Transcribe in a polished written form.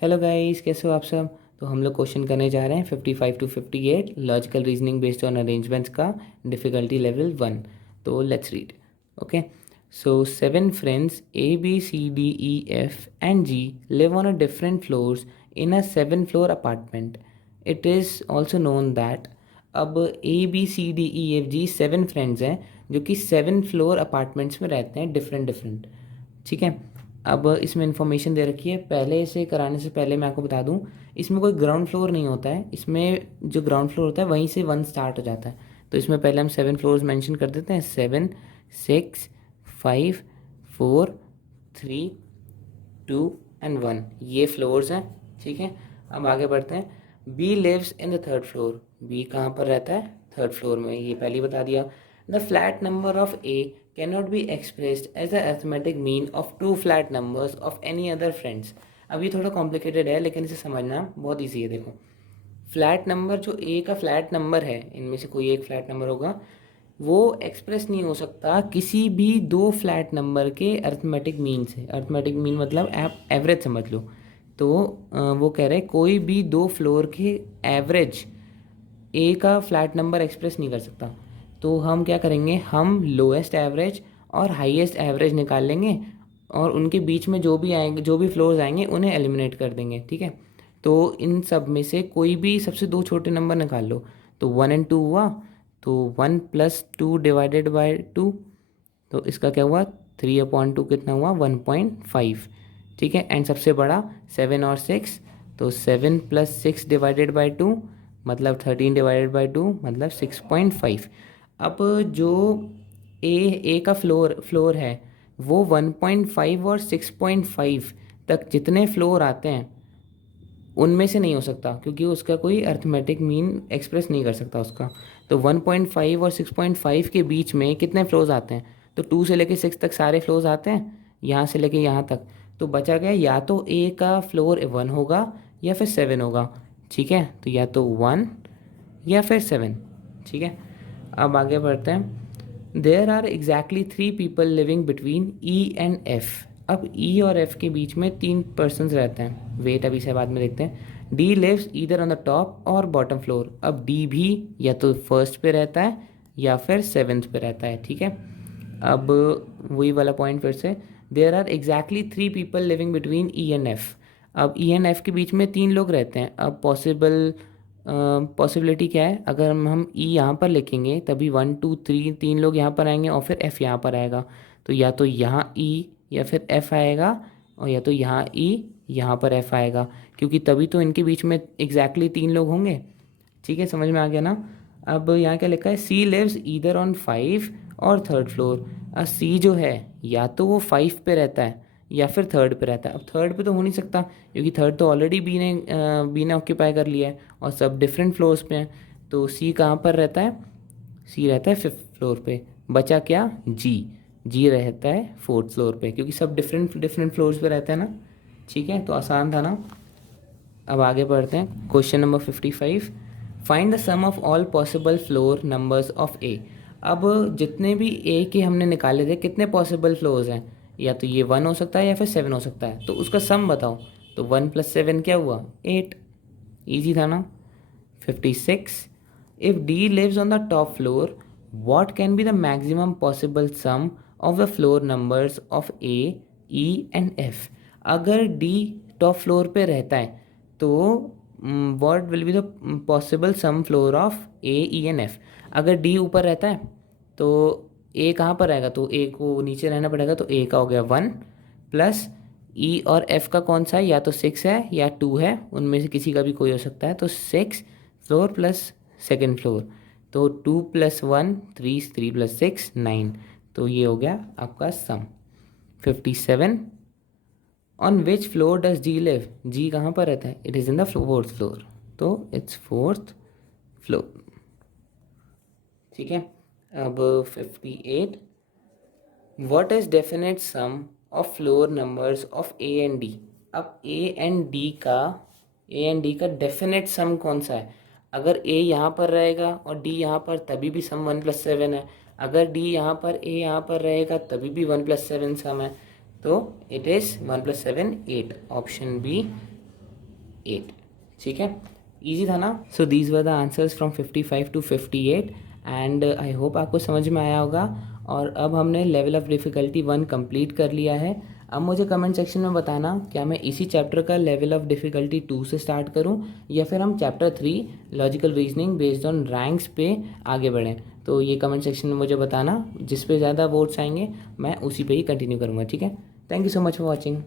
Hello guys, कैसे हो आप सब। तो हम लोग क्वेश्चन करने जा रहे हैं 55 to 58 logical reasoning based on arrangements का डिफ़िकल्टी लेवल 1। तो let's read. Okay, so 7 friends A B C D E F and G live on a different floors in a 7-floor apartment. It is also known that अब A B C D E F G 7 friends हैं जो कि 7 floor apartments में रहते हैं, different. ठीक है, अब इसमें इंफॉर्मेशन दे रखी है। पहले इसे कराने से पहले मैं आपको बता दूं, इसमें कोई ग्राउंड फ्लोर नहीं होता है। इसमें जो ग्राउंड फ्लोर होता है वहीं से 1 स्टार्ट हो जाता है। तो इसमें पहले हम 7 फ्लोर्स मेंशन कर देते हैं। 7, 6, 5, 4, 3, 2 एंड 1, ये फ्लोर्स हैं। ठीक है, अब आगे बढ़ते हैं। B lives in the 3rd floor. B कहाँ पर रहता है? 3rd फ्लोर में, ये पहले ही बता दिया। The flat number of A cannot be expressed as a arithmetic mean of 2 flat numbers of any other friends. अब ये थोड़ा कॉम्प्लिकेटेड है, लेकिन इसे समझना बहुत ईजी है। देखो, फ्लैट नंबर जो ए का फ्लैट नंबर है, इनमें से कोई एक फ्लैट नंबर होगा, वो एक्सप्रेस नहीं हो सकता किसी भी 2 फ्लैट नंबर के अर्थमेटिक मीन से। अर्थमेटिक मीन मतलब आप एवरेज समझ लो। तो वो कह रहे हैं कोई भी 2 फ्लोर के एवरेज ए का फ्लैट नंबर एक्सप्रेस नहीं कर सकता। तो हम क्या करेंगे, हम लोएस्ट एवरेज और हाईएस्ट एवरेज निकाल लेंगे और उनके बीच में जो भी आएंगे, जो भी फ्लोर्स आएंगे, उन्हें एलिमिनेट कर देंगे। ठीक है, तो इन सब में से कोई भी सबसे 2 छोटे नंबर निकाल लो। तो 1 और 2 हुआ, तो 1 + 2 डिवाइडेड बाय 2, तो इसका क्या हुआ, 3/2 कितना हुआ, 1.5। ठीक है, एंड सबसे बड़ा 7 और 6, तो 7 + 6 डिवाइडेड बाय 2 मतलब 13 डिवाइडेड बाय 2 मतलब 6.5। अब जो ए का फ्लोर है वो 1.5 और 6.5 तक जितने फ्लोर आते हैं उनमें से नहीं हो सकता, क्योंकि उसका कोई अर्थमेटिक मीन एक्सप्रेस नहीं कर सकता उसका। तो 1.5 और 6.5 के बीच में कितने फ्लोज आते हैं? तो 2 से लेके 6 तक सारे फ्लोज आते हैं, यहाँ से लेके यहाँ तक। तो बचा गया या तो ए का फ्लोर 1 होगा या फिर 7 होगा। ठीक है, तो या तो 1 या फिर 7। ठीक है, अब आगे बढ़ते हैं। There are exactly 3 people living between E and F. अब ई और एफ के बीच में 3 पर्सनस रहते हैं। वेट, अभी से बाद में देखते हैं। D lives either on the top और बॉटम फ्लोर। अब डी भी या तो फर्स्ट पे रहता है या फिर 7th पे रहता है। ठीक है, अब वही वाला पॉइंट फिर से। There are exactly 3 people living between E and F. अब ई एंड एफ के बीच में 3 लोग रहते हैं। अब पॉसिबिलिटी क्या है, अगर हम ई यहाँ पर लिखेंगे तभी 1 2 3 3 लोग यहाँ पर आएंगे और फिर एफ़ यहाँ पर आएगा। तो या तो यहाँ ई या फिर एफ़ आएगा, और या तो यहाँ ई यहाँ पर एफ़ आएगा, क्योंकि तभी तो इनके बीच में एग्जैक्टली 3 लोग होंगे। ठीक है, समझ में आ गया ना। अब यहाँ क्या लिखा है, सी लिव्स ईदर ऑन 5 और 3rd फ्लोर। अब सी जो है या तो वो 5 पे रहता है या फिर 3rd पे रहता है। अब 3rd पे तो हो नहीं सकता, क्योंकि 3rd तो ऑलरेडी बी ने ऑक्यूपाई कर लिया है और सब डिफरेंट फ्लोर्स पे हैं। तो सी कहाँ पर रहता है? सी रहता है 5th फ्लोर पे। बचा क्या? जी रहता है 4th फ्लोर पे, क्योंकि सब डिफरेंट डिफरेंट फ्लोर्स पे रहते हैं ना। ठीक है, तो आसान था ना। अब आगे बढ़ते हैं। Question number 55, find the sum of all possible floor numbers of A. अब जितने भी ए के हमने निकाले थे, कितने पॉसिबल फ्लोर्स हैं? या तो ये 1 हो सकता है या फिर 7 हो सकता है। तो उसका सम बताओ। तो 1 + 7 क्या हुआ? 8। ईजी था ना। 56, if D lives on the top floor, what can be the maximum possible sum of the floor numbers of A, E and F। अगर D टॉप फ्लोर पे रहता है तो what will be the possible sum floor of A, E and F। अगर D ऊपर रहता है तो A कहाँ पर रहेगा? तो A को नीचे रहना पड़ेगा, तो A का हो गया 1 प्लस E और F का कौन सा है? या तो 6 है या 2 है, उनमें से किसी का भी कोई हो सकता है। तो 6 फ्लोर प्लस 2nd फ्लोर, तो 2 + 1 3, 3 + 6 9। तो ये हो गया आपका sum. 57, on which floor does G live. G कहाँ पर रहता है? It is in the 4th floor, तो इट्स 4th फ्लोर। ठीक है, अब 58, what is definite sum of floor numbers of A and D. अब ए एंड डी का डेफिनेट सम कौन सा है? अगर ए यहाँ पर रहेगा और डी यहाँ पर, तभी भी सम 1 + 7 है। अगर डी यहाँ पर, ए यहाँ पर रहेगा, तभी भी 1 + 7 सम है। तो इट इज़ 1 + 7 8। Option B 8। ठीक है, ईजी था ना। So these were the answers from 55 to 58 and I hope आपको समझ में आया होगा। और अब हमने लेवल ऑफ डिफ़िकल्टी 1 कंप्लीट कर लिया है। अब मुझे कमेंट सेक्शन में बताना क्या मैं इसी चैप्टर का लेवल ऑफ डिफ़िकल्टी 2 से स्टार्ट करूं या फिर हम chapter 3 logical reasoning based on ranks पे आगे बढ़ें। तो ये कमेंट सेक्शन में मुझे बताना, जिस पे ज़्यादा वोट्स आएंगे मैं उसी पे ही कंटिन्यू करूँगा। ठीक है, thank you so much for watching.